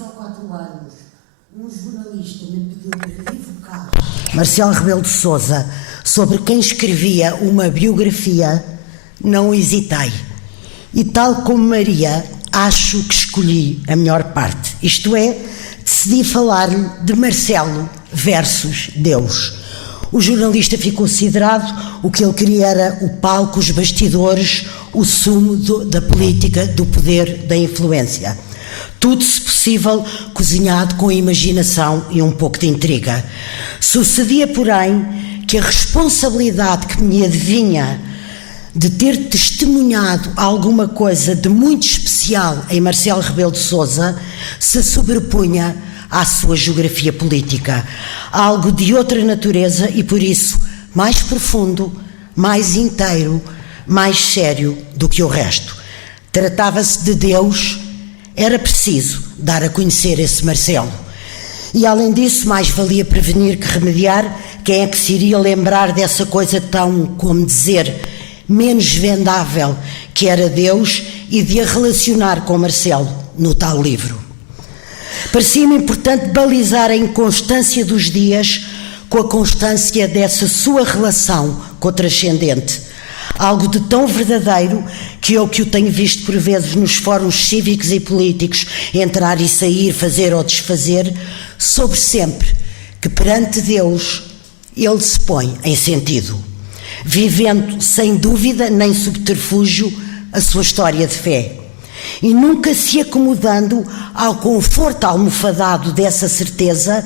ou 4 anos, um jornalista me pediu para evocar Marcelo Rebelo de Sousa sobre quem escrevia uma biografia, não hesitei. E tal como Maria, acho que escolhi a melhor parte. Isto é, decidi falar-lhe de Marcelo versus Deus. O jornalista ficou siderado, o que ele queria era o palco, os bastidores, o sumo da política, do poder, da influência. Tudo, se possível, cozinhado com imaginação e um pouco de intriga. Sucedia, porém, que a responsabilidade que me adivinha de ter testemunhado alguma coisa de muito especial em Marcelo Rebelo de Sousa se sobrepunha à sua geografia política. Algo de outra natureza e, por isso, mais profundo, mais inteiro, mais sério do que o resto. Tratava-se de Deus, era preciso dar a conhecer esse Marcelo. E, além disso, mais valia prevenir que remediar. Quem é que se iria lembrar dessa coisa tão, como dizer, menos vendável que era Deus e de a relacionar com Marcelo no tal livro? Parecia-me importante balizar a inconstância dos dias com a constância dessa sua relação com o transcendente. Algo de tão verdadeiro que eu que o tenho visto por vezes nos fóruns cívicos e políticos, entrar e sair, fazer ou desfazer, soube sempre que perante Deus ele se põe em sentido, vivendo sem dúvida nem subterfúgio a sua história de fé. E nunca se acomodando ao conforto almofadado dessa certeza,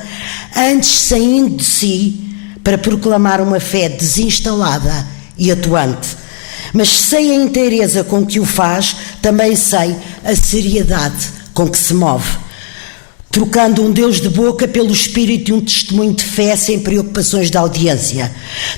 antes saindo de si para proclamar uma fé desinstalada e atuante. Mas sei a inteireza com que o faz, também sei a seriedade com que se move, trocando um Deus de boca pelo espírito de um testemunho de fé sem preocupações de audiência.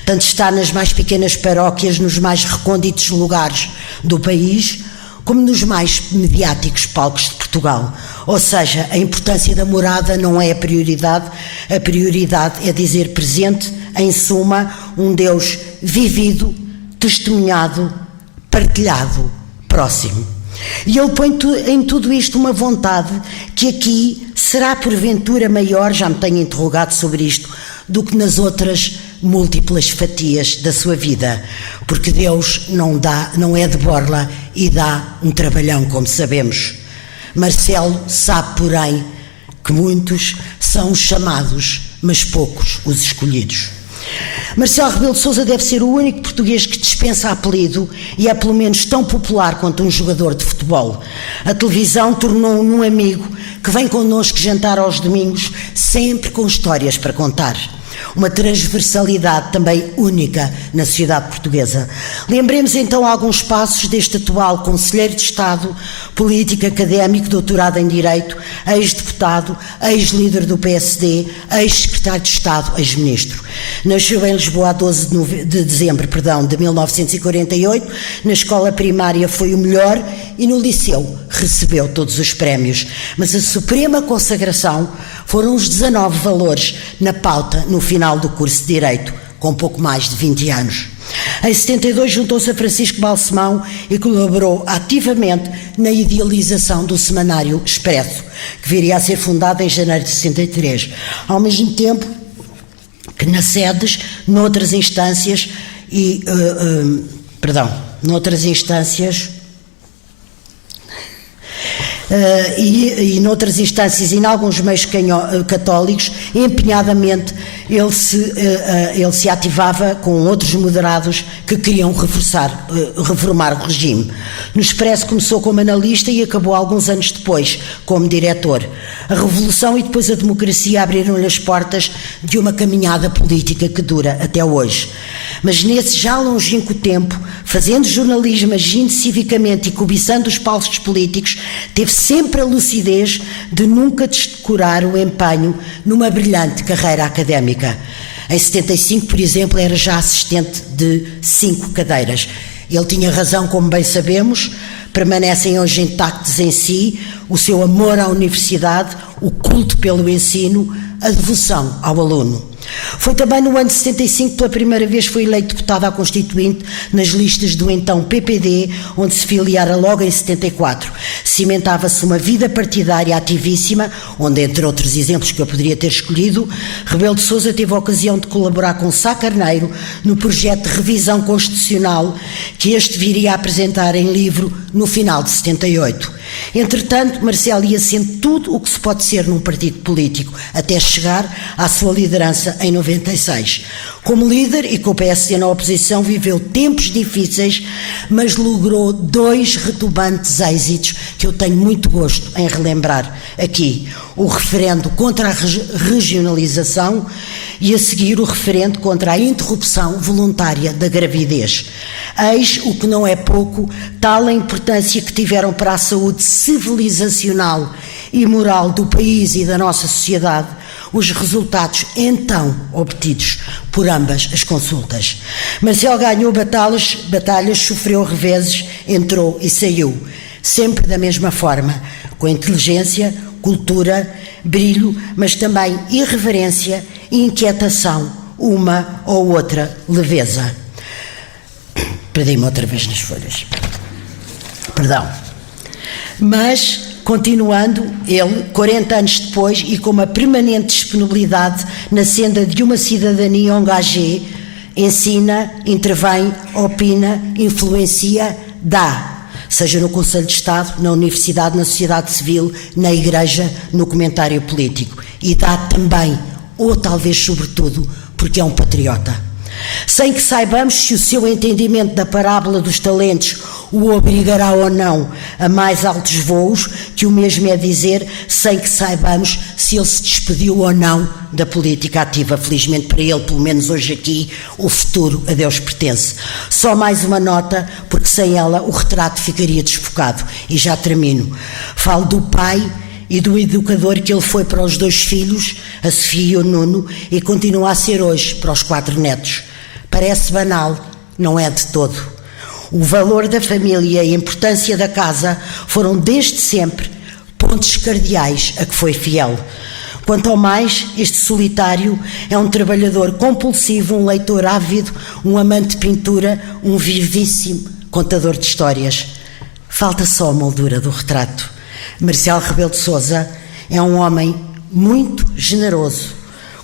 Tanto está nas mais pequenas paróquias, nos mais recônditos lugares do país, como nos mais mediáticos palcos de Portugal. Ou seja, a importância da morada não é a prioridade é dizer presente, em suma, um Deus vivido, testemunhado, partilhado, próximo. E ele põe em tudo isto uma vontade que aqui será porventura maior, já me tenho interrogado sobre isto, do que nas outras múltiplas fatias da sua vida, porque Deus não é de borla e dá um trabalhão, como sabemos. Marcelo sabe, porém, que muitos são os chamados, mas poucos os escolhidos. Marcelo Rebelo de Sousa deve ser o único português que dispensa apelido e é pelo menos tão popular quanto um jogador de futebol. A televisão tornou-o num amigo que vem connosco jantar aos domingos, sempre com histórias para contar. Uma transversalidade também única na sociedade portuguesa. Lembremos então alguns passos deste atual Conselheiro de Estado, político, académico, doutorado em Direito, ex-deputado, ex-líder do PSD, ex-secretário de Estado, ex-ministro. Nasceu em Lisboa a 12 de dezembro de 1948, na escola primária foi o melhor e no liceu recebeu todos os prémios. Mas a suprema consagração foram os 19 valores na pauta no final do curso de Direito, com pouco mais de 20 anos. Em 72 juntou-se a Francisco Balsemão e colaborou ativamente na idealização do semanário Expresso, que viria a ser fundado em janeiro de 63, ao mesmo tempo que nas sedes, noutras instâncias e noutras instâncias e em alguns meios católicos, empenhadamente ele se ativava com outros moderados que queriam reformar o regime. No Expresso começou como analista e acabou alguns anos depois como diretor. A Revolução e depois a democracia abriram-lhe as portas de uma caminhada política que dura até hoje. Mas nesse já longínquo tempo, fazendo jornalismo, agindo civicamente e cobiçando os palcos políticos, teve sempre a lucidez de nunca descurar o empenho numa brilhante carreira académica. Em 75, por exemplo, era já assistente de 5 cadeiras. Ele tinha razão, como bem sabemos, permanecem hoje intactos em si o seu amor à universidade, o culto pelo ensino, a devoção ao aluno. Foi também no ano de 75 que pela primeira vez foi eleito deputado à Constituinte nas listas do então PPD, onde se filiara logo em 74. Cimentava-se uma vida partidária ativíssima, onde, entre outros exemplos que eu poderia ter escolhido, Rebelo de Sousa teve a ocasião de colaborar com Sá Carneiro no projeto de revisão constitucional que este viria a apresentar em livro no final de 78. Entretanto, Marcelo ia sendo tudo o que se pode ser num partido político, até chegar à sua liderança em 96. Como líder e com o PSD na oposição, viveu tempos difíceis, mas logrou 2 retumbantes êxitos que eu tenho muito gosto em relembrar aqui. O referendo contra a regionalização e, a seguir, o referendo contra a interrupção voluntária da gravidez. Eis o que não é pouco, tal a importância que tiveram para a saúde civilizacional e moral do país e da nossa sociedade os resultados então obtidos por ambas as consultas. Marcelo ganhou batalhas, sofreu reveses, entrou e saiu, sempre da mesma forma, com inteligência, cultura, brilho, mas também irreverência e inquietação, uma ou outra leveza. Perdi-me outra vez nas folhas. Perdão. Mas, continuando, ele, 40 anos depois, e com uma permanente disponibilidade na senda de uma cidadania engagée, ensina, intervém, opina, influencia, dá. Seja no Conselho de Estado, na Universidade, na sociedade civil, na Igreja, no comentário político. E dá também, ou talvez sobretudo, porque é um patriota. Sem que saibamos se o seu entendimento da parábola dos talentos o obrigará ou não a mais altos voos, que o mesmo é dizer, sem que saibamos se ele se despediu ou não da política ativa. Felizmente para ele, pelo menos hoje aqui, o futuro a Deus pertence. Só mais uma nota, porque sem ela o retrato ficaria desfocado. E já termino. Falo do pai e do educador que ele foi para os 2 filhos, a Sofia e o Nuno, e continua a ser hoje para os 4 netos. Parece banal, não é de todo. O valor da família e a importância da casa foram desde sempre pontos cardeais a que foi fiel. Quanto ao mais, este solitário é um trabalhador compulsivo, um leitor ávido, um amante de pintura, um vivíssimo contador de histórias. Falta só a moldura do retrato. Marcelo Rebelo de Sousa é um homem muito generoso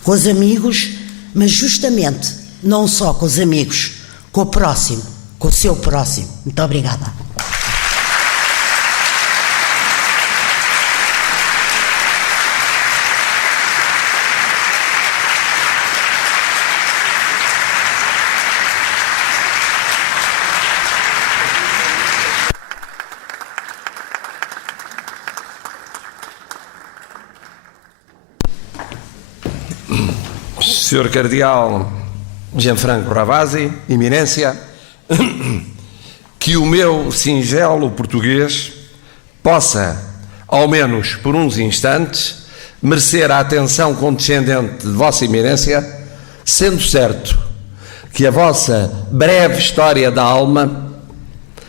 com os amigos, mas justamente não só com os amigos, com o próximo, com o seu próximo. Muito obrigada. Senhor Cardeal Gianfranco Ravasi, Eminência, que o meu singelo português possa, ao menos por uns instantes, merecer a atenção condescendente de Vossa Eminência, sendo certo que a vossa breve história da alma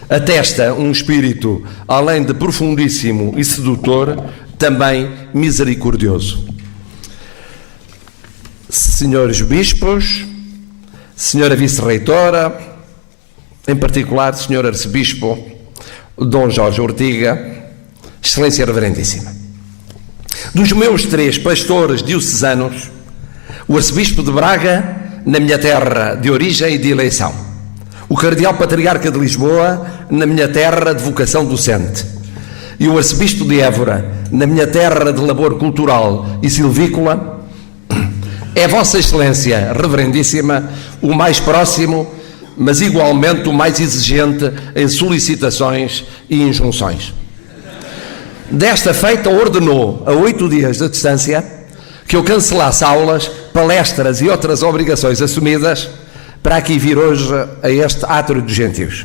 atesta um espírito, além de profundíssimo e sedutor, também misericordioso. Senhores bispos, senhora vice-reitora, em particular, senhor arcebispo Dom Jorge Ortiga, excelência reverendíssima. Dos meus 3 pastores diocesanos, o arcebispo de Braga, na minha terra de origem e de eleição, o cardeal patriarca de Lisboa, na minha terra de vocação docente, e o arcebispo de Évora, na minha terra de labor cultural e silvícola, é Vossa Excelência Reverendíssima o mais próximo, mas igualmente o mais exigente em solicitações e injunções. Desta feita ordenou, a 8 dias de distância, que eu cancelasse aulas, palestras e outras obrigações assumidas para aqui vir hoje a este átrio dos gentios.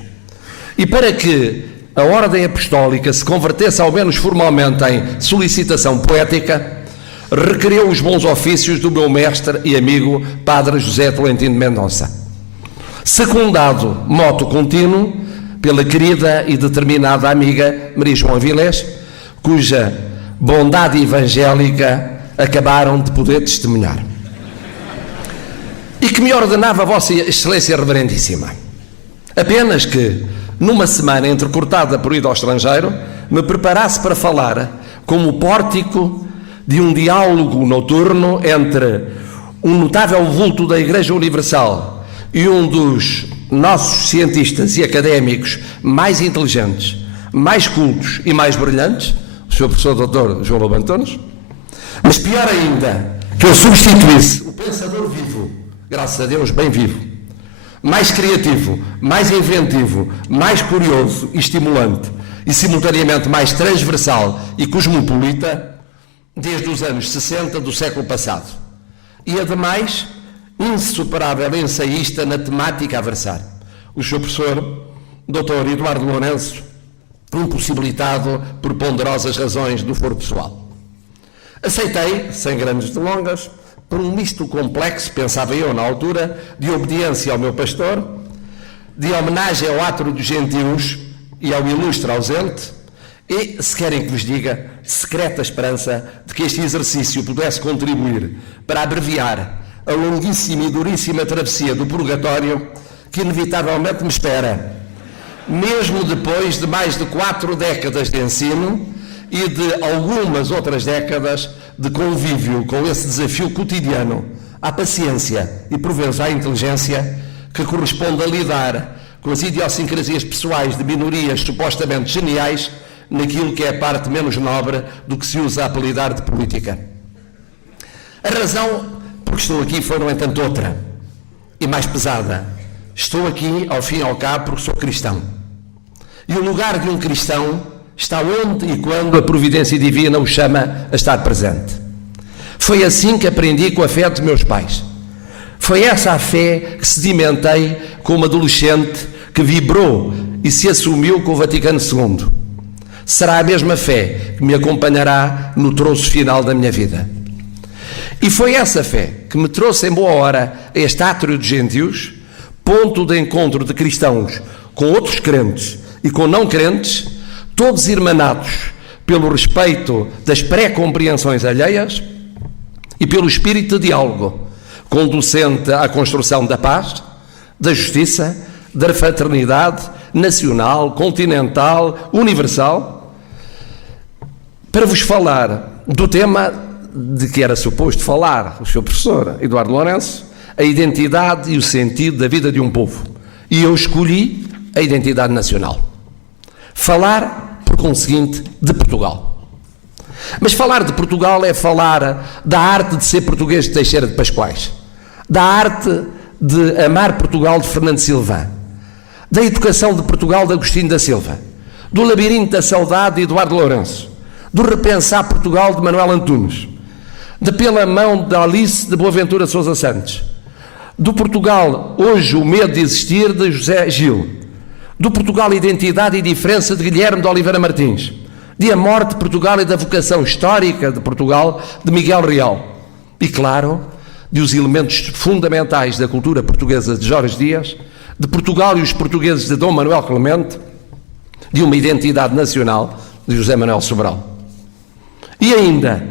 E para que a ordem apostólica se convertesse ao menos formalmente em solicitação poética, requeriu os bons ofícios do meu mestre e amigo Padre José Tolentino de Mendonça, secundado moto contínuo pela querida e determinada amiga Maria João Avilés, cuja bondade evangélica acabaram de poder testemunhar. e que me ordenava Vossa Excelência Reverendíssima apenas que, numa semana entrecortada por ir ao estrangeiro, me preparasse para falar como pórtico de um diálogo noturno entre um notável vulto da Igreja Universal e um dos nossos cientistas e académicos mais inteligentes, mais cultos e mais brilhantes, o Sr. Professor Dr. João Lobo Antunes, mas pior ainda, que eu substituísse o pensador vivo, graças a Deus bem vivo, mais criativo, mais inventivo, mais curioso e estimulante e simultaneamente mais transversal e cosmopolita desde os anos 60 do século passado. E ademais, insuperável ensaísta na temática a versar. O Sr. Professor Dr. Eduardo Lourenço, impossibilitado por ponderosas razões do foro pessoal. Aceitei, sem grandes delongas, por um misto complexo, pensava eu na altura, de obediência ao meu pastor, de homenagem ao átrio dos gentios e ao ilustre ausente, e, se querem que vos diga, secreta esperança de que este exercício pudesse contribuir para abreviar a longuíssima e duríssima travessia do purgatório que inevitavelmente me espera, mesmo depois de mais de 4 décadas de ensino e de algumas outras décadas de convívio com esse desafio cotidiano à paciência e por vezes à inteligência que corresponde a lidar com as idiosincrasias pessoais de minorias supostamente geniais naquilo que é a parte menos nobre do que se usa a apelidar de política. A razão por que estou aqui foi, no entanto, outra e mais pesada. Estou aqui, ao fim e ao cabo, porque sou cristão. E o lugar de um cristão está onde e quando a providência divina o chama a estar presente. Foi assim que aprendi com a fé dos meus pais. Foi essa a fé que sedimentei como adolescente que vibrou e se assumiu com o Vaticano II. Será a mesma fé que me acompanhará no troço final da minha vida. E foi essa fé que me trouxe em boa hora a este átrio de gentios, ponto de encontro de cristãos com outros crentes e com não crentes, todos irmanados pelo respeito das pré-compreensões alheias e pelo espírito de diálogo, conducente à construção da paz, da justiça, da fraternidade nacional, continental, universal, para vos falar do tema de que era suposto falar o Sr. Professor Eduardo Lourenço, a identidade e o sentido da vida de um povo. E eu escolhi a identidade nacional. Falar, por conseguinte, de Portugal. Mas falar de Portugal é falar da arte de ser português de Teixeira de Pascoais, da arte de amar Portugal de Fernando Silva, da educação de Portugal de Agostinho da Silva, do labirinto da saudade de Eduardo Lourenço, do repensar Portugal de Manuel Antunes, de pela mão de Alice de Boaventura Sousa Santos, do Portugal hoje o medo de existir de José Gil, do Portugal identidade e diferença de Guilherme de Oliveira Martins, de a morte de Portugal e da vocação histórica de Portugal de Miguel Real e, claro, de os elementos fundamentais da cultura portuguesa de Jorge Dias, de Portugal e os portugueses de Dom Manuel Clemente, de uma identidade nacional de José Manuel Sobral. E ainda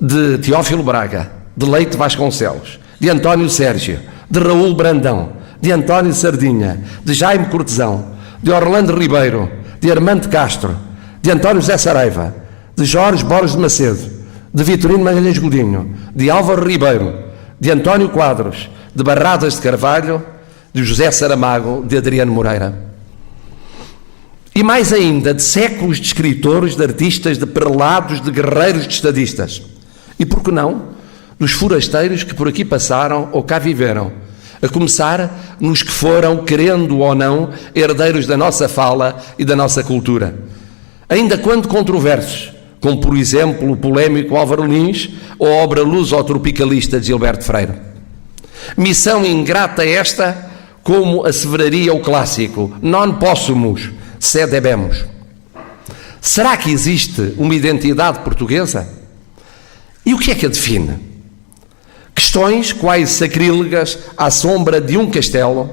de Teófilo Braga, de Leite Vasconcelos, de António Sérgio, de Raul Brandão, de António Sardinha, de Jaime Cortesão, de Orlando Ribeiro, de Armando Castro, de António José Saraiva, de Jorge Borges de Macedo, de Vitorino Magalhães Godinho, de Álvaro Ribeiro, de António Quadros, de Barradas de Carvalho, de José Saramago, de Adriano Moreira. E mais ainda, de séculos de escritores, de artistas, de prelados, de guerreiros, de estadistas. E por que não, dos forasteiros que por aqui passaram ou cá viveram, a começar nos que foram, querendo ou não, herdeiros da nossa fala e da nossa cultura. Ainda quando controversos, como por exemplo o polémico Álvaro Lins ou a obra luso-tropicalista de Gilberto Freire. Missão ingrata esta, como asseveraria o clássico, non possumus, sed debemus. Será que existe uma identidade portuguesa? E o que é que a define? Questões quase sacrílegas à sombra de um castelo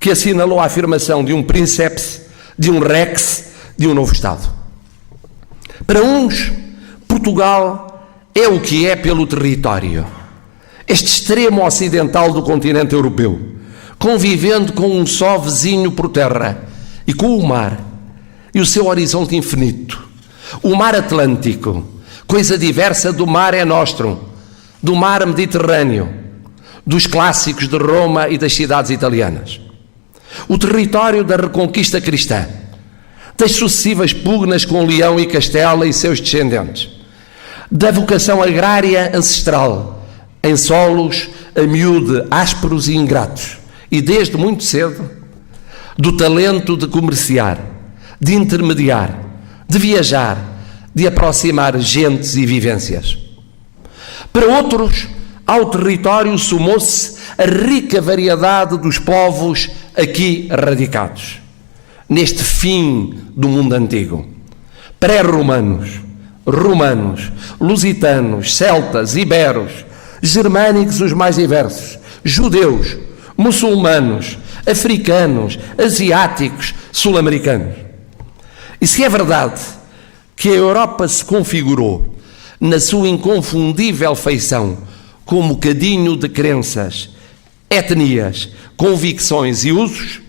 que assinalou a afirmação de um princeps, de um rex, de um novo Estado. Para uns, Portugal é o que é pelo território. este extremo ocidental do continente europeu, convivendo com um só vizinho por terra e com o mar e o seu horizonte infinito. O mar Atlântico, coisa diversa do Mare Nostrum, do mar Mediterrâneo, dos clássicos de Roma e das cidades italianas. O território da reconquista cristã, das sucessivas pugnas com Leão e Castela e seus descendentes, da vocação agrária ancestral, em solos a miúde ásperos e ingratos, e desde muito cedo, do talento de comerciar, de intermediar, de viajar, de aproximar gentes e vivências. Para outros, ao território somou-se a rica variedade dos povos aqui radicados, neste fim do mundo antigo. Pré-romanos, romanos, lusitanos, celtas, iberos, germânicos os mais diversos, judeus, muçulmanos, africanos, asiáticos, sul-americanos. E se é verdade que a Europa se configurou na sua inconfundível feição como cadinho de crenças, etnias, convicções e usos,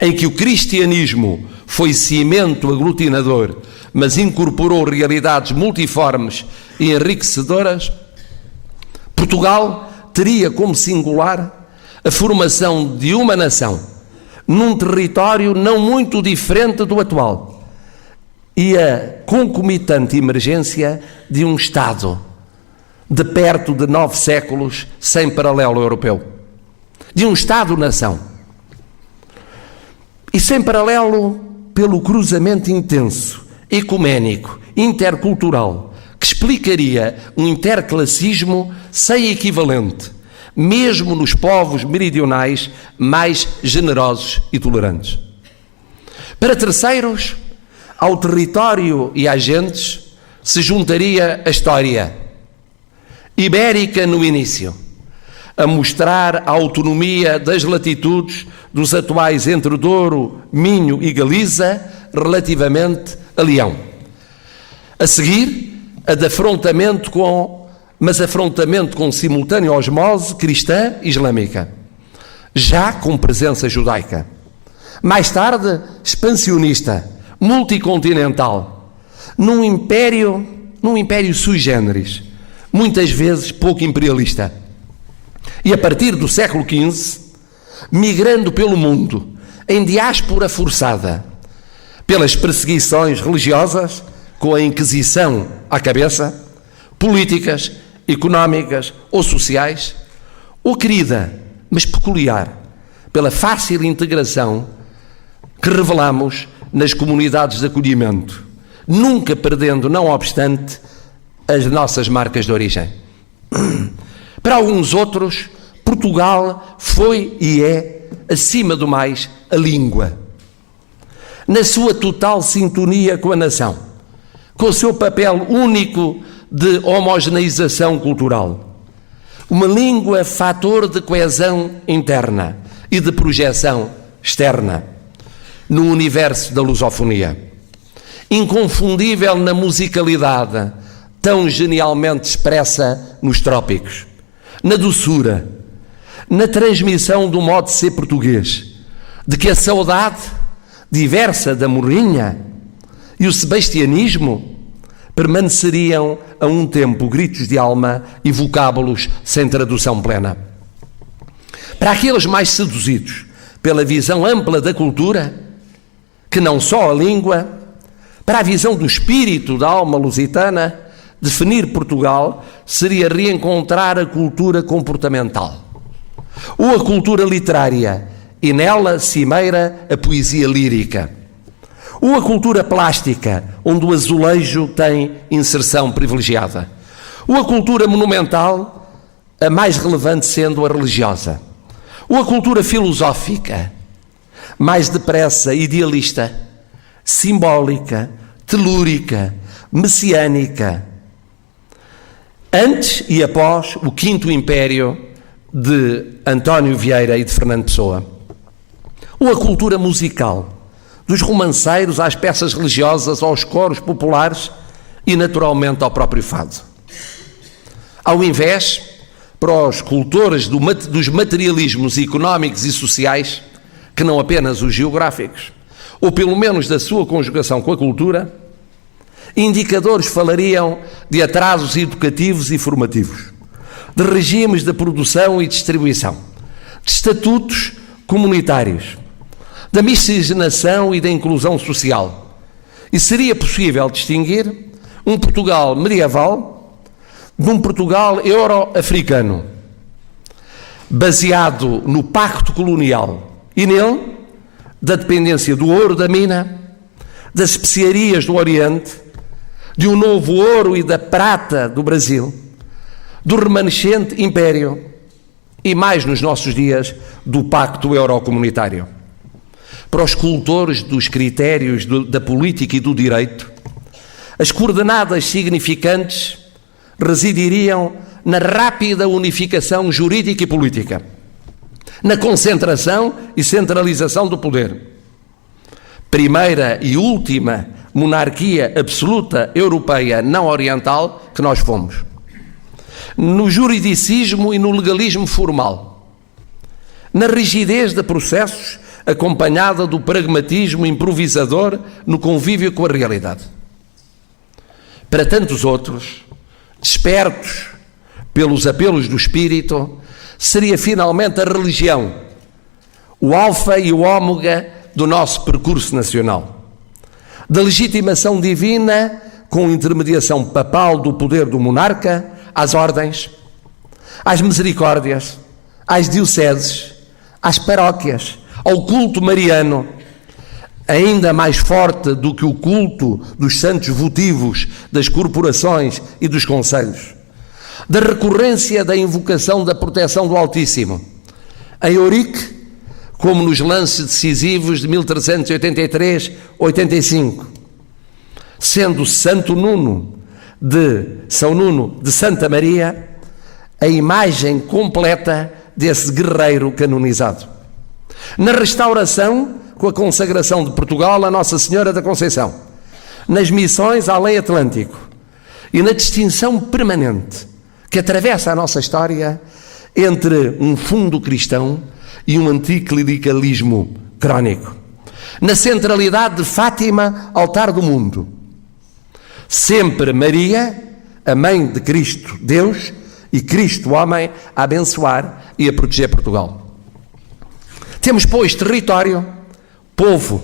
em que o cristianismo foi cimento aglutinador, mas incorporou realidades multiformes e enriquecedoras, Portugal teria como singular a formação de uma nação num território não muito diferente do atual e a concomitante emergência de um Estado de perto de 9 séculos sem paralelo europeu, de um Estado-nação, e sem paralelo pelo cruzamento intenso, ecuménico, intercultural, que explicaria um interclassismo sem equivalente, mesmo nos povos meridionais mais generosos e tolerantes. Para terceiros, ao território e às gentes se juntaria a história ibérica no início, a mostrar a autonomia das latitudes dos atuais Entre Douro, Minho e Galiza relativamente a Leão. A seguir, a de afrontamento com simultânea osmose cristã e islâmica, já com presença judaica. Mais tarde, expansionista, multicontinental, num império sui generis, muitas vezes pouco imperialista. E a partir do século XV, migrando pelo mundo, em diáspora forçada, pelas perseguições religiosas, com a Inquisição à cabeça, políticas, económicas ou sociais, ou querida, mas peculiar, pela fácil integração que revelamos nas comunidades de acolhimento, nunca perdendo, não obstante, as nossas marcas de origem. Para alguns outros, Portugal foi e é, acima do mais, a língua. Na sua total sintonia com a nação, com o seu papel único de homogeneização cultural. Uma língua fator de coesão interna e de projeção externa no universo da lusofonia. Inconfundível na musicalidade, tão genialmente expressa nos trópicos, na doçura, na transmissão do modo de ser português, de que a saudade, diversa da morrinha, e o sebastianismo permaneceriam a um tempo gritos de alma e vocábulos sem tradução plena. Para aqueles mais seduzidos pela visão ampla da cultura, que não só a língua, para a visão do espírito da alma lusitana, definir Portugal seria reencontrar a cultura comportamental, ou a cultura literária, e nela, cimeira, a poesia lírica, ou a cultura plástica, onde o azulejo tem inserção privilegiada, ou a cultura monumental, a mais relevante sendo a religiosa, ou a cultura filosófica, mais depressa idealista, simbólica, telúrica, messiânica, antes e após o Quinto Império de António Vieira e de Fernando Pessoa, ou a cultura musical, dos romanceiros às peças religiosas, aos coros populares e naturalmente ao próprio fado. Ao invés, para os cultores dos materialismos económicos e sociais, que não apenas os geográficos, ou pelo menos da sua conjugação com a cultura, indicadores falariam de atrasos educativos e formativos, de regimes de produção e distribuição, de estatutos comunitários, da miscigenação e da inclusão social. E seria possível distinguir um Portugal medieval de um Portugal euro-africano, baseado no pacto colonial e nele da dependência do ouro da mina, das especiarias do Oriente, de um novo ouro e da prata do Brasil, do remanescente império e, mais nos nossos dias, do pacto eurocomunitário. Para os cultores dos critérios da política e do direito, as coordenadas significantes residiriam na rápida unificação jurídica e política, na concentração e centralização do poder. Primeira e última monarquia absoluta europeia não oriental que nós fomos. No juridicismo e no legalismo formal, na rigidez de processos acompanhada do pragmatismo improvisador no convívio com a realidade. Para tantos outros, despertos pelos apelos do espírito, seria finalmente a religião, o alfa e o ômega do nosso percurso nacional. Da legitimação divina, com intermediação papal do poder do monarca, às ordens, às misericórdias, às dioceses, às paróquias, ao culto mariano, ainda mais forte do que o culto dos santos votivos, das corporações e dos conselhos, da recorrência da invocação da proteção do Altíssimo, em Eurique, como nos lances decisivos de 1383-85, sendo São Nuno de Santa Maria a imagem completa desse guerreiro canonizado. Na restauração, com a consagração de Portugal a Nossa Senhora da Conceição, nas missões além Atlântico e na distinção permanente que atravessa a nossa história entre um fundo cristão e um anticlericalismo crónico, na centralidade de Fátima, altar do mundo, sempre Maria, a mãe de Cristo Deus e Cristo homem, a abençoar e a proteger Portugal. Temos, pois, território, povo,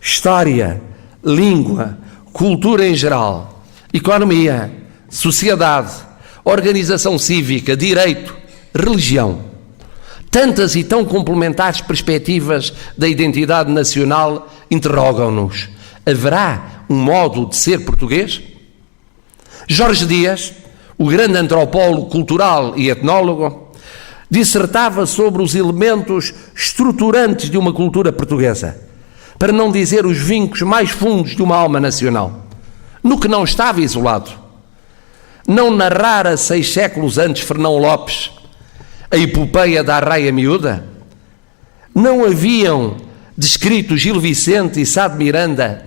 história, língua, cultura em geral, economia, sociedade, organização cívica, direito, religião. Tantas e tão complementares perspectivas da identidade nacional interrogam-nos. Haverá um modo de ser português? Jorge Dias, o grande antropólogo cultural e etnólogo, dissertava sobre os elementos estruturantes de uma cultura portuguesa, para não dizer os vincos mais fundos de uma alma nacional, no que não estava isolado. Não narrara 6 séculos antes Fernão Lopes a epopeia da Arraia Miúda? Não haviam descrito Gil Vicente e Sá de Miranda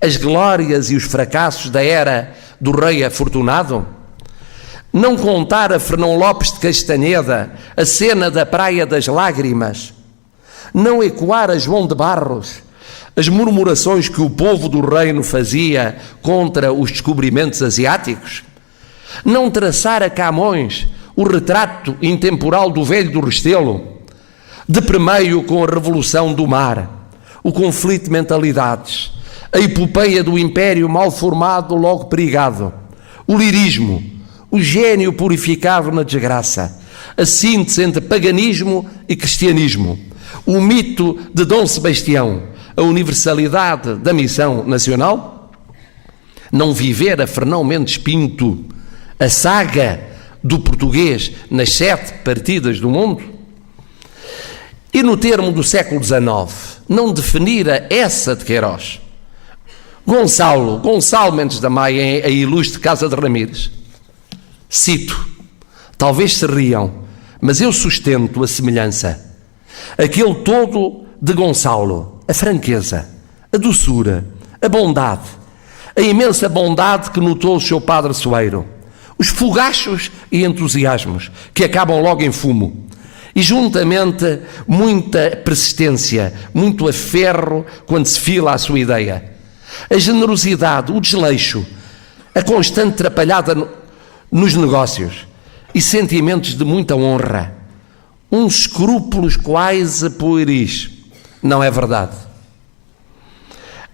as glórias e os fracassos da era do rei afortunado? Não contara Fernão Lopes de Castanheda a cena da Praia das Lágrimas? Não ecoara João de Barros as murmurações que o povo do reino fazia contra os descobrimentos asiáticos? Não traçara Camões o retrato intemporal do velho do Restelo, de premeio com a revolução do mar, o conflito de mentalidades, a epopeia do império mal formado logo perigado, o lirismo, o gênio purificado na desgraça, a síntese entre paganismo e cristianismo, o mito de Dom Sebastião, a universalidade da missão nacional? Não viver a Fernão Mendes Pinto a saga do português nas 7 partidas do mundo? E no termo do século XIX, não definira essa de Queiroz? Gonçalo Mendes da Maia, a ilustre Casa de Ramires. Cito, talvez se riam, mas eu sustento a semelhança. Aquele todo de Gonçalo, a franqueza, a doçura, a bondade, a imensa bondade que notou o seu padre Soeiro, Os fogachos e entusiasmos que acabam logo em fumo. E juntamente muita persistência, muito aferro quando se fila a sua ideia. A generosidade, o desleixo, a constante atrapalhada nos negócios e sentimentos de muita honra. Uns escrúpulos quase pueris. Não é verdade.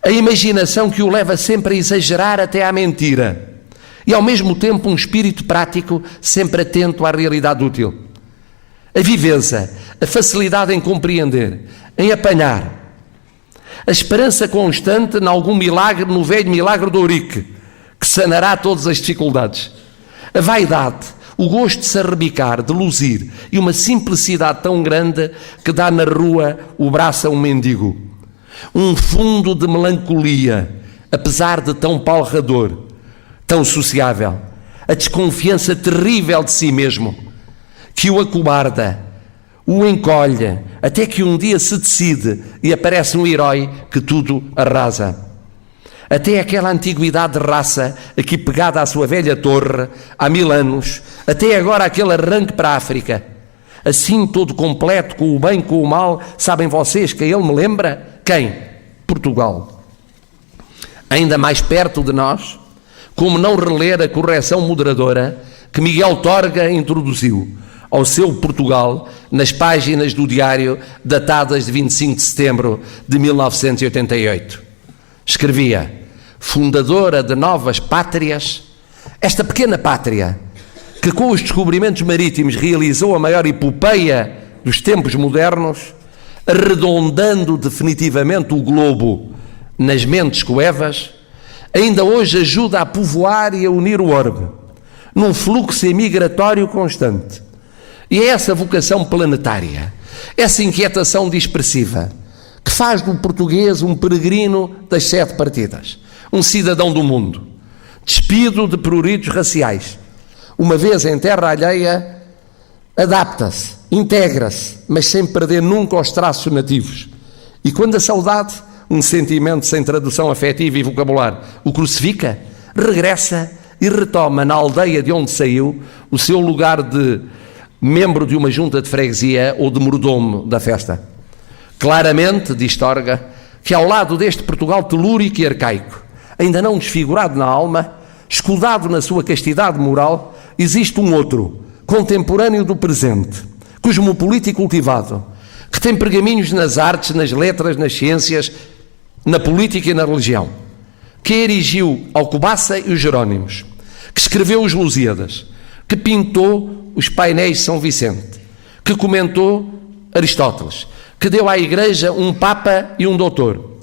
A imaginação que o leva sempre a exagerar até à mentira. E ao mesmo tempo um espírito prático sempre atento à realidade útil. A viveza, a facilidade em compreender, em apanhar. A esperança constante em algum milagre, no velho milagre do Ourique, que sanará todas as dificuldades. A vaidade, o gosto de se arrebicar, de luzir, e uma simplicidade tão grande que dá na rua o braço a um mendigo. Um fundo de melancolia, apesar de tão palrador, tão sociável. A desconfiança terrível de si mesmo, que o acobarda, o encolhe, até que um dia se decide e aparece um herói que tudo arrasa. Até aquela antiguidade de raça, aqui pegada à sua velha torre, há 1000 anos, até agora aquele arranque para a África, assim todo completo, com o bem, com o mal, sabem vocês que ele me lembra? Quem? Portugal. Ainda mais perto de nós, como não reler a correção moderadora que Miguel Torga introduziu ao seu Portugal nas páginas do diário datadas de 25 de setembro de 1988. Escrevia: fundadora de novas pátrias, esta pequena pátria, que com os descobrimentos marítimos realizou a maior epopeia dos tempos modernos, arredondando definitivamente o globo nas mentes coevas, ainda hoje ajuda a povoar e a unir o orbe, num fluxo emigratório constante. E é essa vocação planetária, essa inquietação dispersiva, que faz do português um peregrino das 7 partidas, um cidadão do mundo, despido de pruridos raciais. Uma vez em terra alheia, adapta-se, integra-se, mas sem perder nunca os traços nativos. E quando a saudade, um sentimento sem tradução afetiva e vocabular, o crucifica, regressa e retoma na aldeia de onde saiu o seu lugar de membro de uma junta de freguesia ou de mordomo da festa. Claramente, diz Torga, que ao lado deste Portugal telúrico e arcaico, ainda não desfigurado na alma, escudado na sua castidade moral, existe um outro, contemporâneo do presente, cosmopolita e cultivado, que tem pergaminhos nas artes, nas letras, nas ciências, na política e na religião, que erigiu Alcobaça e os Jerónimos, que escreveu os Lusíadas, que pintou os painéis de São Vicente, que comentou Aristóteles, que deu à Igreja um Papa e um Doutor.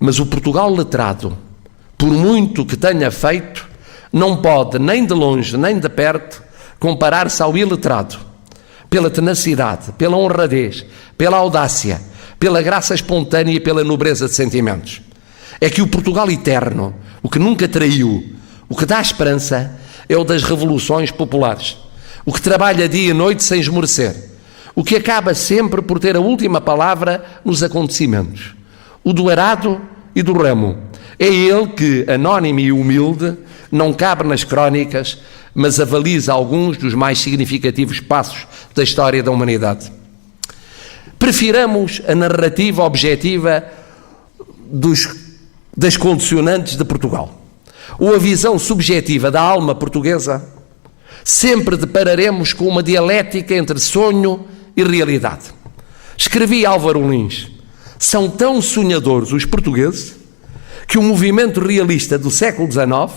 Mas o Portugal letrado, por muito que tenha feito, não pode, nem de longe nem de perto, comparar-se ao iletrado, pela tenacidade, pela honradez, pela audácia, pela graça espontânea e pela nobreza de sentimentos. É que o Portugal eterno, o que nunca traiu, o que dá esperança, é o das revoluções populares, o que trabalha dia e noite sem esmorecer, o que acaba sempre por ter a última palavra nos acontecimentos, o do arado e do ramo. É ele que, anónimo e humilde, não cabe nas crónicas, mas avaliza alguns dos mais significativos passos da história da humanidade. Prefiramos a narrativa objetiva das condicionantes de Portugal, ou a visão subjetiva da alma portuguesa, sempre depararemos com uma dialética entre sonho e realidade. Escrevia Álvaro Lins: são tão sonhadores os portugueses que o movimento realista do século XIX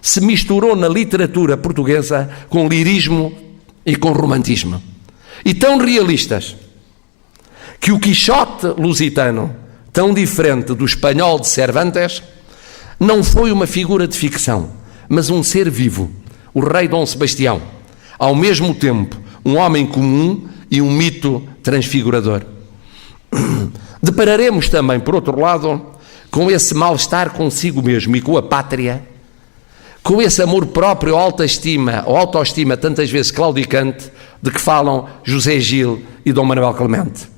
se misturou na literatura portuguesa com lirismo e com romantismo. E tão realistas que o Quixote lusitano, tão diferente do espanhol de Cervantes, não foi uma figura de ficção, mas um ser vivo, o rei Dom Sebastião, ao mesmo tempo um homem comum e um mito transfigurador. Depararemos também, por outro lado, com esse mal-estar consigo mesmo e com a pátria, com esse amor próprio, autoestima tantas vezes claudicante, de que falam José Gil e Dom Manuel Clemente,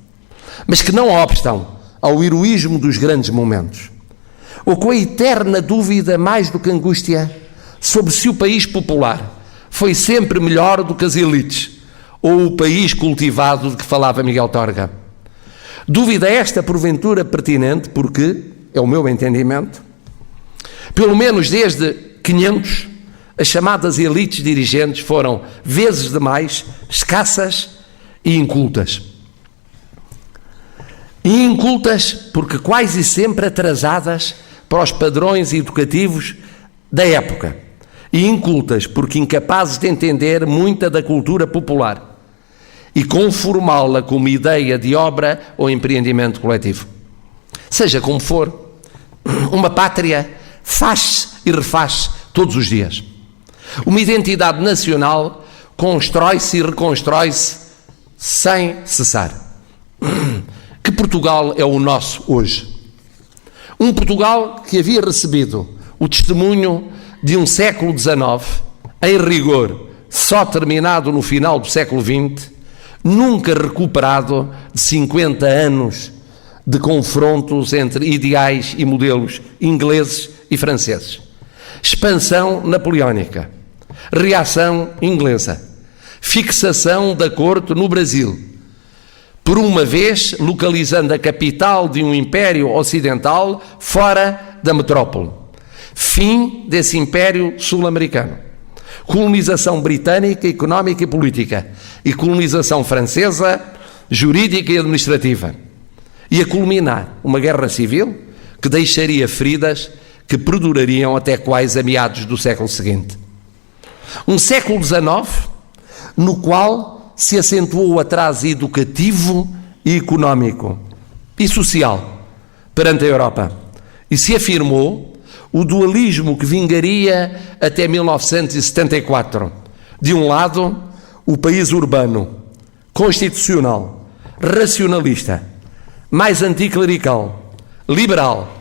mas que não obstam ao heroísmo dos grandes momentos, ou com a eterna dúvida, mais do que angústia, sobre se o país popular foi sempre melhor do que as elites, ou o país cultivado de que falava Miguel Torga. Dúvida esta, porventura, pertinente, porque, é o meu entendimento, pelo menos desde 500, as chamadas elites dirigentes foram, vezes demais, escassas e incultas. E incultas porque quase sempre atrasadas para os padrões educativos da época. E incultas porque incapazes de entender muita da cultura popular e conformá-la como ideia de obra ou empreendimento coletivo. Seja como for, uma pátria faz-se e refaz-se todos os dias. Uma identidade nacional constrói-se e reconstrói-se sem cessar. Que Portugal é o nosso hoje? Um Portugal que havia recebido o testemunho de um século XIX, em rigor, só terminado no final do século XX, nunca recuperado de 50 anos de confrontos entre ideais e modelos ingleses e franceses. Expansão napoleónica, reação inglesa, fixação da corte no Brasil, por uma vez localizando a capital de um império ocidental fora da metrópole. Fim desse império sul-americano. Colonização britânica, económica e política, e colonização francesa, jurídica e administrativa. E a culminar uma guerra civil que deixaria feridas que perdurariam até quase a meados do século seguinte. Um século XIX no qual se acentuou o atraso educativo e económico e social perante a Europa e se afirmou o dualismo que vingaria até 1974. De um lado, o país urbano, constitucional, racionalista, mais anticlerical, liberal,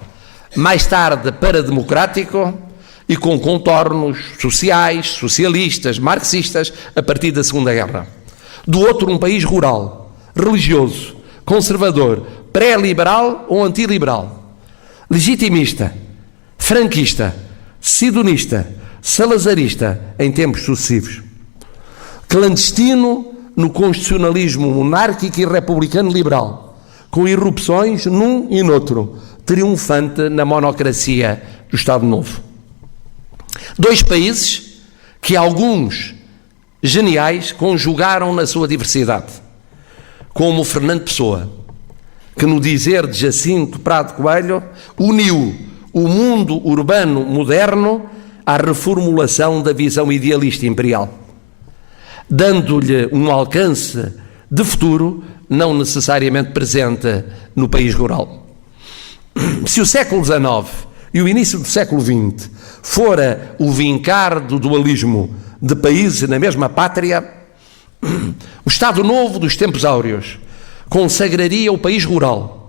mais tarde parademocrático e com contornos sociais, socialistas, marxistas a partir da Segunda Guerra. Do outro, um país rural, religioso, conservador, pré-liberal ou antiliberal, legitimista, franquista, cidonista, salazarista em tempos sucessivos, clandestino no constitucionalismo monárquico e republicano liberal, com irrupções num e noutro, triunfante na monocracia do Estado Novo. Dois países que alguns geniais conjugaram na sua diversidade, como Fernando Pessoa, que no dizer de Jacinto Prado Coelho uniu o mundo urbano moderno à reformulação da visão idealista imperial, dando-lhe um alcance de futuro não necessariamente presente no país rural. Se o século XIX e o início do século XX fora o vincar do dualismo de países na mesma pátria, o Estado Novo dos tempos áureos consagraria o país rural,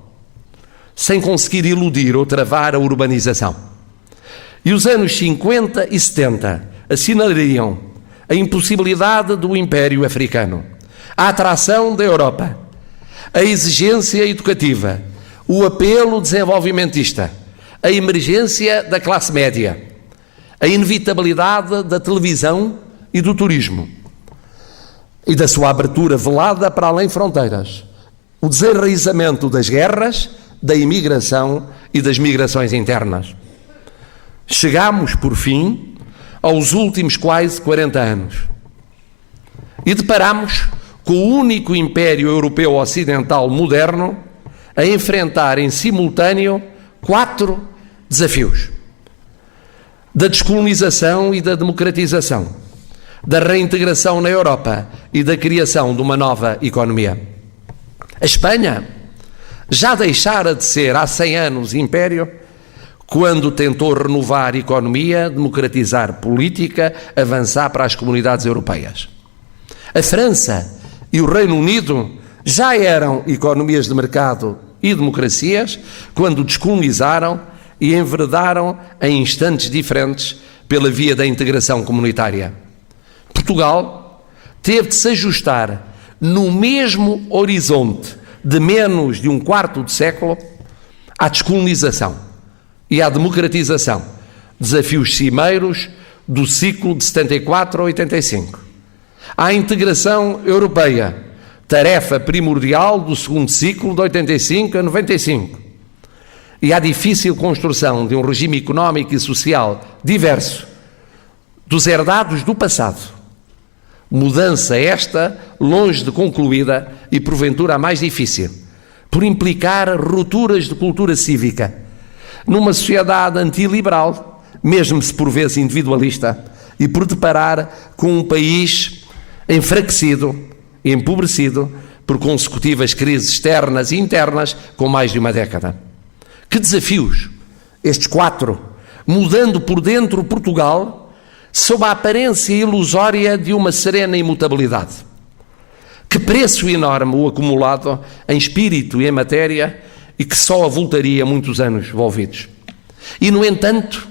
sem conseguir iludir ou travar a urbanização. E os anos 50 e 70 assinalariam a impossibilidade do Império Africano, a atração da Europa, a exigência educativa, o apelo desenvolvimentista, a emergência da classe média, a inevitabilidade da televisão e do turismo e da sua abertura velada para além fronteiras, o desenraizamento das guerras, da imigração e das migrações internas. Chegamos, por fim, aos últimos quase 40 anos e deparamos com o único império europeu ocidental moderno a enfrentar em simultâneo 4 desafios: da descolonização e da democratização, da reintegração na Europa e da criação de uma nova economia. A Espanha já deixara de ser há 100 anos império quando tentou renovar a economia, democratizar política, avançar para as comunidades europeias. A França e o Reino Unido já eram economias de mercado e democracias quando descolonizaram e enveredaram em instantes diferentes pela via da integração comunitária. Portugal teve de se ajustar no mesmo horizonte de menos de um quarto de século à descolonização e à democratização, desafios cimeiros do ciclo de 74 a 85. À integração europeia, tarefa primordial do segundo ciclo de 85 a 95. E à difícil construção de um regime económico e social diverso dos herdados do passado. Mudança esta, longe de concluída e porventura a mais difícil, por implicar rupturas de cultura cívica, numa sociedade antiliberal, mesmo se por vezes individualista, e por deparar com um país enfraquecido e empobrecido por consecutivas crises externas e internas com mais de uma década. Que desafios, estes 4, mudando por dentro Portugal, sob a aparência ilusória de uma serena imutabilidade. Que preço enorme o acumulado em espírito e em matéria e que só avultaria muitos anos envolvidos. E, no entanto,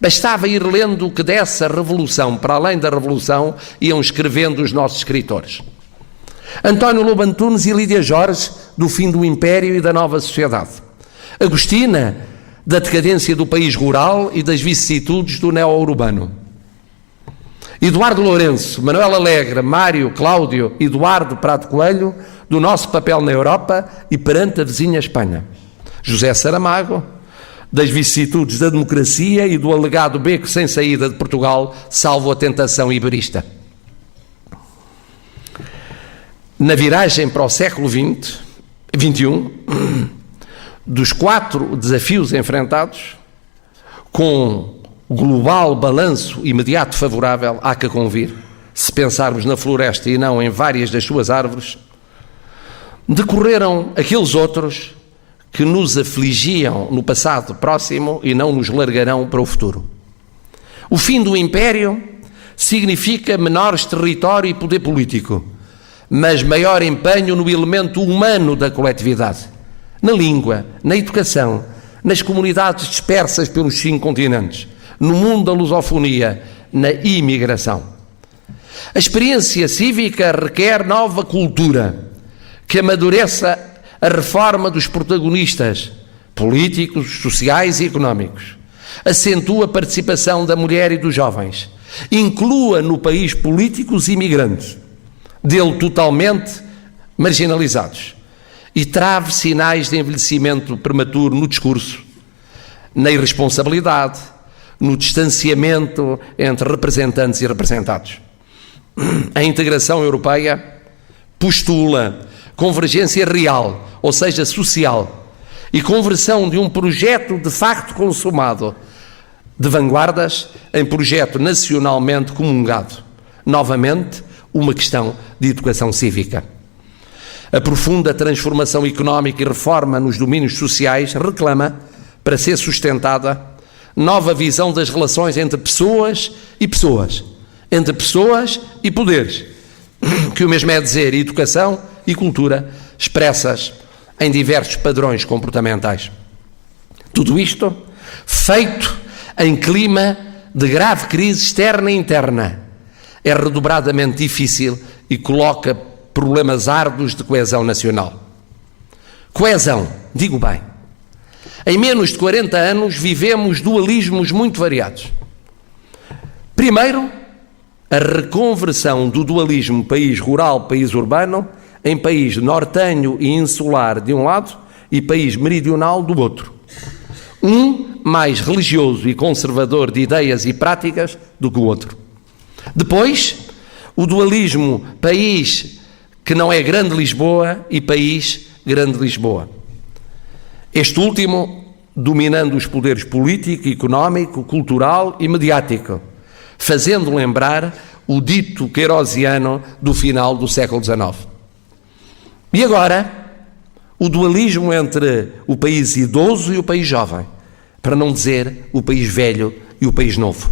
bastava ir lendo o que dessa revolução, para além da revolução, iam escrevendo os nossos escritores. António Lobo Antunes e Lídia Jorge, do fim do Império e da nova sociedade. Agostina, da decadência do país rural e das vicissitudes do neo-urbano. Eduardo Lourenço, Manuel Alegre, Mário, Cláudio, Eduardo Prado Coelho, do nosso papel na Europa e perante a vizinha Espanha. José Saramago, das vicissitudes da democracia e do alegado beco sem saída de Portugal, salvo a tentação iberista. Na viragem para o século XXI, dos 4 desafios enfrentados, com global balanço imediato favorável, há que convir, se pensarmos na floresta e não em várias das suas árvores, decorreram aqueles outros que nos afligiam no passado próximo e não nos largarão para o futuro. O fim do Império significa menores território e poder político, mas maior empenho no elemento humano da coletividade, na língua, na educação, nas comunidades dispersas pelos 5 continentes, no mundo da lusofonia, na imigração. A experiência cívica requer nova cultura, que amadureça a reforma dos protagonistas políticos, sociais e económicos. Acentua a participação da mulher e dos jovens. Inclua no país políticos imigrantes, dele totalmente marginalizados. E trave sinais de envelhecimento prematuro no discurso, na irresponsabilidade, no distanciamento entre representantes e representados. A integração europeia postula convergência real, ou seja, social, e conversão de um projeto de facto consumado de vanguardas em projeto nacionalmente comungado. Novamente, uma questão de educação cívica. A profunda transformação económica e reforma nos domínios sociais reclama, para ser sustentada, nova visão das relações entre pessoas e pessoas, entre pessoas e poderes, que o mesmo é dizer educação e cultura expressas em diversos padrões comportamentais. Tudo isto feito em clima de grave crise externa e interna. É redobradamente difícil e coloca problemas árduos de coesão nacional. Coesão, digo bem. Em menos de 40 anos vivemos dualismos muito variados. Primeiro, a reconversão do dualismo país rural-país urbano em país nortenho e insular de um lado e país meridional do outro. Um mais religioso e conservador de ideias e práticas do que o outro. Depois, o dualismo país que não é Grande Lisboa e país Grande Lisboa. Este último dominando os poderes político, económico, cultural e mediático, fazendo lembrar o dito queirosiano do final do século XIX. E agora, o dualismo entre o país idoso e o país jovem, para não dizer o país velho e o país novo.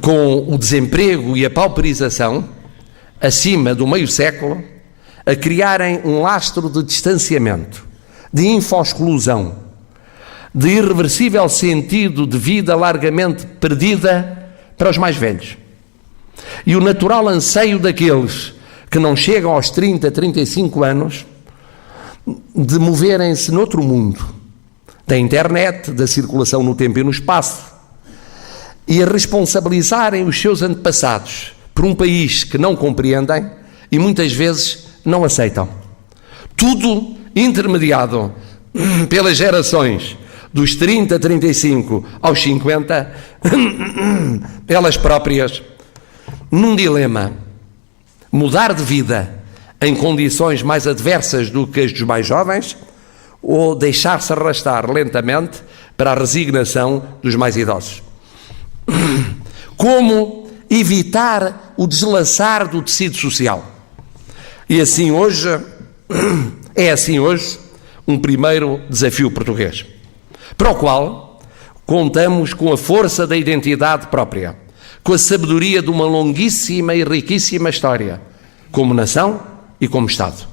Com o desemprego e a pauperização, acima do meio século, a criarem um lastro de distanciamento, de info-exclusão, de irreversível sentido de vida largamente perdida para os mais velhos. E o natural anseio daqueles que não chegam aos 30, 35 anos, de moverem-se noutro mundo, da internet, da circulação no tempo e no espaço, e a responsabilizarem os seus antepassados por um país que não compreendem e muitas vezes não aceitam. Tudo intermediado pelas gerações dos 30, 35 aos 50, elas próprias, num dilema: mudar de vida em condições mais adversas do que as dos mais jovens, ou deixar-se arrastar lentamente para a resignação dos mais idosos. Como evitar o deslaçar do tecido social? E assim hoje, um primeiro desafio português, para o qual contamos com a força da identidade própria, com a sabedoria de uma longuíssima e riquíssima história, como nação e como Estado.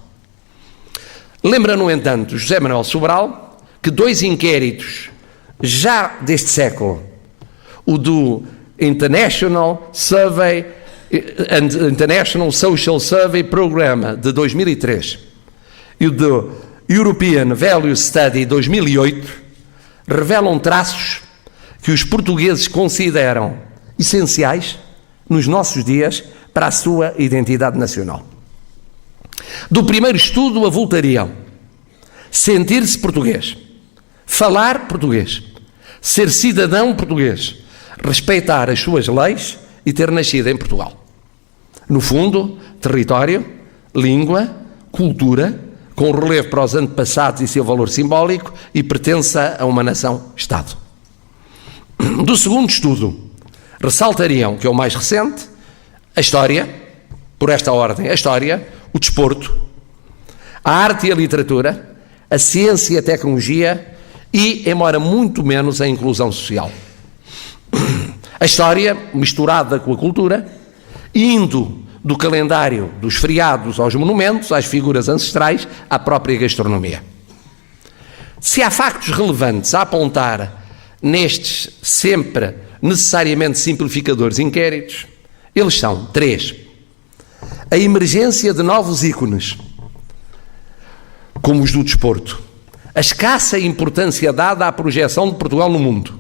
Lembra, no entanto, José Manuel Sobral, que 2 inquéritos já deste século, o do International Social Survey Program de 2003 e o do European Value Study de 2008, revelam traços que os portugueses consideram essenciais nos nossos dias para a sua identidade nacional. Do primeiro estudo avultariam: sentir-se português, falar português, ser cidadão português, respeitar as suas leis e ter nascido em Portugal. No fundo, território, língua, cultura, com relevo para os antepassados e seu valor simbólico, e pertença a uma nação-Estado. Do segundo estudo, ressaltariam, que é o mais recente, a história, por esta ordem: a história, o desporto, a arte e a literatura, a ciência e a tecnologia e, embora muito menos, a inclusão social. A história misturada com a cultura, indo do calendário dos feriados aos monumentos, às figuras ancestrais, à própria gastronomia. Se há factos relevantes a apontar nestes sempre necessariamente simplificadores inquéritos, eles são 3. A emergência de novos ícones, como os do desporto, a escassa importância dada à projeção de Portugal no mundo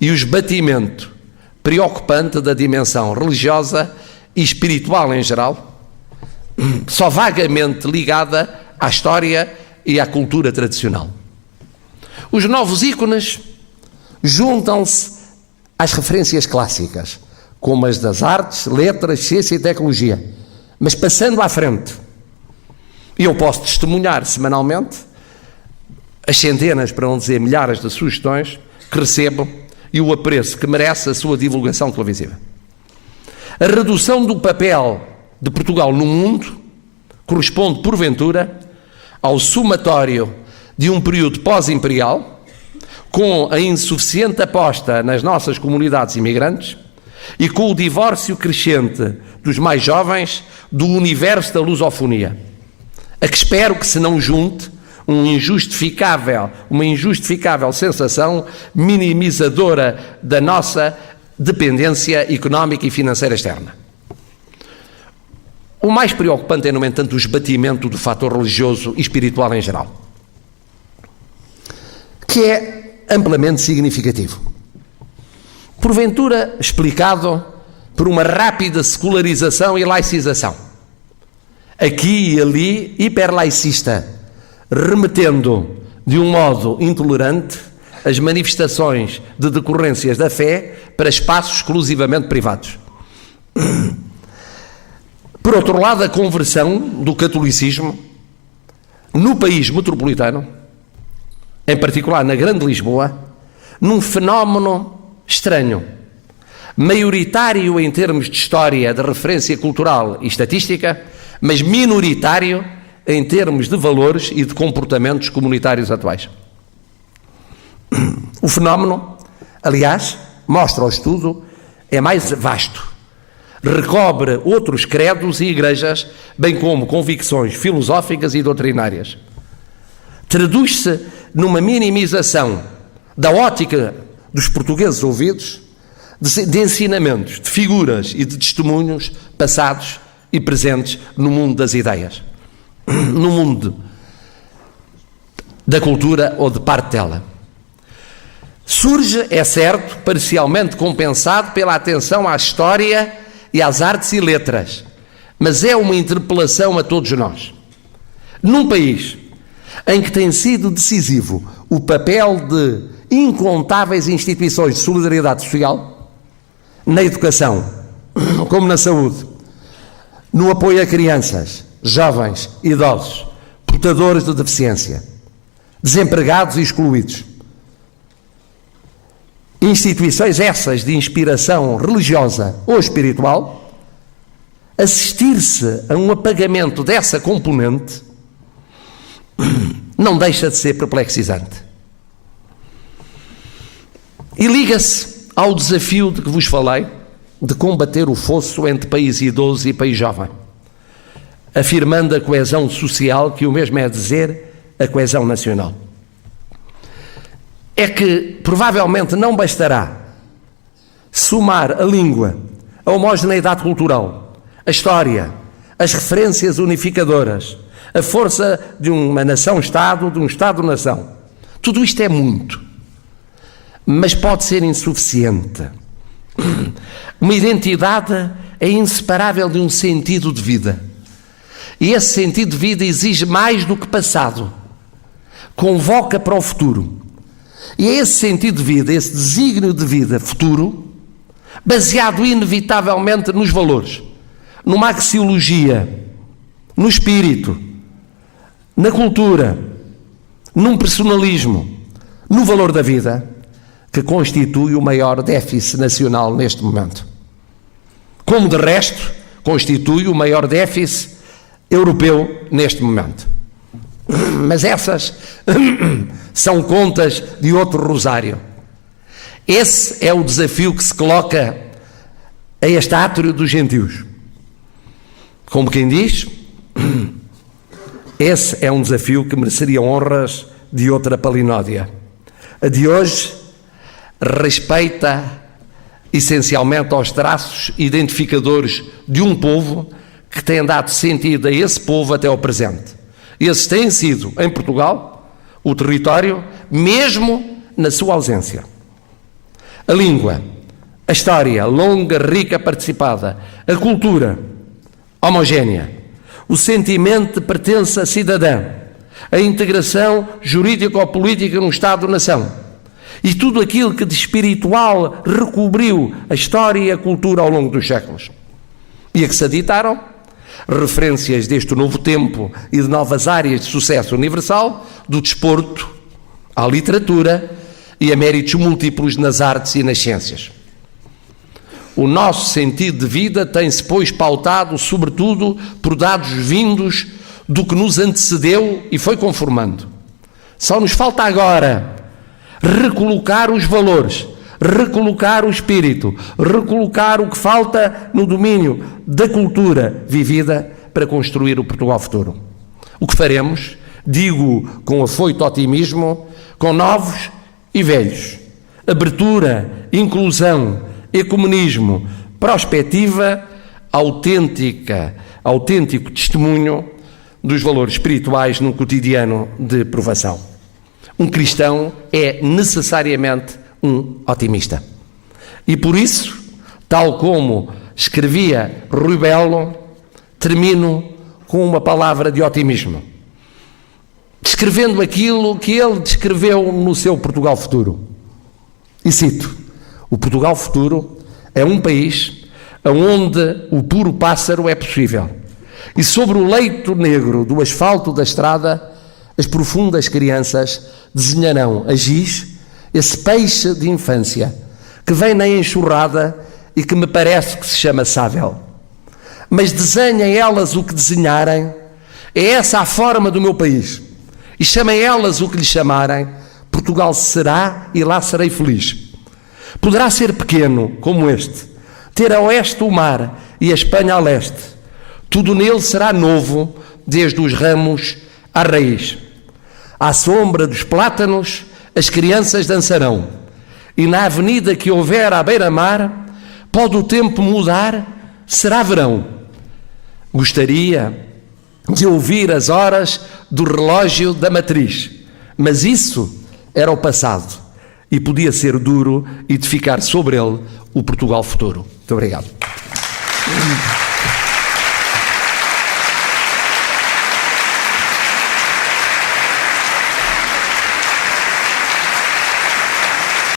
e o esbatimento preocupante da dimensão religiosa e espiritual em geral, só vagamente ligada à história e à cultura tradicional. Os novos ícones juntam-se às referências clássicas, como as das artes, letras, ciência e tecnologia, mas passando à frente. E eu posso testemunhar semanalmente as centenas, para não dizer milhares, de sugestões que recebo e o apreço que merece a sua divulgação televisiva. A redução do papel de Portugal no mundo corresponde, porventura, ao somatório de um período pós-imperial, com a insuficiente aposta nas nossas comunidades imigrantes e com o divórcio crescente dos mais jovens do universo da lusofonia, a que espero que se não junte uma injustificável sensação minimizadora da nossa dependência económica e financeira externa. O mais preocupante é, no entanto, o esbatimento do fator religioso e espiritual em geral, que é amplamente significativo. Porventura explicado por uma rápida secularização e laicização, aqui e ali hiperlaicista, remetendo de um modo intolerante as manifestações de decorrências da fé para espaços exclusivamente privados. Por outro lado, a conversão do catolicismo no país metropolitano, em particular na Grande Lisboa, num fenómeno estranho, maioritário em termos de história, de referência cultural e estatística, mas minoritário em termos de valores e de comportamentos comunitários atuais. O fenómeno, aliás, mostra o estudo, é mais vasto, recobre outros credos e igrejas, bem como convicções filosóficas e doutrinárias. Traduz-se numa minimização da ótica dos portugueses ouvidos, de ensinamentos, de figuras e de testemunhos passados e presentes no mundo das ideias, no mundo da cultura ou de parte dela. Surge, é certo, parcialmente compensado pela atenção à história e às artes e letras, mas é uma interpelação a todos nós. Num país em que tem sido decisivo o papel de incontáveis instituições de solidariedade social, na educação, como na saúde, no apoio a crianças, jovens, idosos, portadores de deficiência, desempregados e excluídos. Instituições essas de inspiração religiosa ou espiritual, assistir-se a um apagamento dessa componente não deixa de ser perplexizante. E liga-se ao desafio de que vos falei, de combater o fosso entre país idoso e país jovem, afirmando a coesão social, que o mesmo é dizer a coesão nacional. É que provavelmente não bastará somar a língua, a homogeneidade cultural, a história, as referências unificadoras, a força de uma nação-Estado, de um Estado-nação. Tudo isto é muito, mas pode ser insuficiente. Uma identidade é inseparável de um sentido de vida. E esse sentido de vida exige mais do que passado. Convoca para o futuro. E é esse sentido de vida, esse desígnio de vida futuro, baseado inevitavelmente nos valores, numa axiologia, no espírito, na cultura, num personalismo, no valor da vida, que constitui o maior déficit nacional neste momento. Como, de resto, constitui o maior déficit europeu neste momento. Mas essas são contas de outro rosário. Esse é o desafio que se coloca a este átrio dos gentios. Como quem diz, esse é um desafio que mereceria honras de outra palinódia. A de hoje respeita essencialmente aos traços identificadores de um povo que tem dado sentido a esse povo até ao presente. Esses têm sido, em Portugal, o território, mesmo na sua ausência. A língua, a história longa, rica, participada, a cultura homogénea, o sentimento de pertença cidadã, a integração jurídico-política no Estado-nação e tudo aquilo que de espiritual recobriu a história e a cultura ao longo dos séculos. E a que se aditaram referências deste novo tempo e de novas áreas de sucesso universal, do desporto à literatura e a méritos múltiplos nas artes e nas ciências. O nosso sentido de vida tem-se, pois, pautado, sobretudo, por dados vindos do que nos antecedeu e foi conformando. Só nos falta agora recolocar os valores, recolocar o espírito, recolocar o que falta no domínio da cultura vivida para construir o Portugal futuro. O que faremos, digo com afoito otimismo, com novos e velhos. Abertura, inclusão, ecumenismo, prospectiva, autêntico testemunho dos valores espirituais num cotidiano de provação. Um cristão é necessariamente um otimista. E por isso, tal como escrevia Rui Belo, termino com uma palavra de otimismo, descrevendo aquilo que ele descreveu no seu Portugal Futuro. E cito: o Portugal Futuro é um país onde o puro pássaro é possível. E sobre o leito negro do asfalto da estrada, as profundas crianças desenharão a giz, esse peixe de infância, que vem na enxurrada e que me parece que se chama sável. Mas desenhem elas o que desenharem, é essa a forma do meu país. E chamem elas o que lhe chamarem, Portugal será e lá serei feliz. Poderá ser pequeno, como este, ter a oeste o mar e a Espanha a leste. Tudo nele será novo, desde os ramos à raiz. À sombra dos plátanos, as crianças dançarão. E na avenida que houver à beira-mar, pode o tempo mudar, será verão. Gostaria de ouvir as horas do relógio da matriz, mas isso era o passado. e podia ser duro edificar sobre ele o Portugal futuro. Muito obrigado.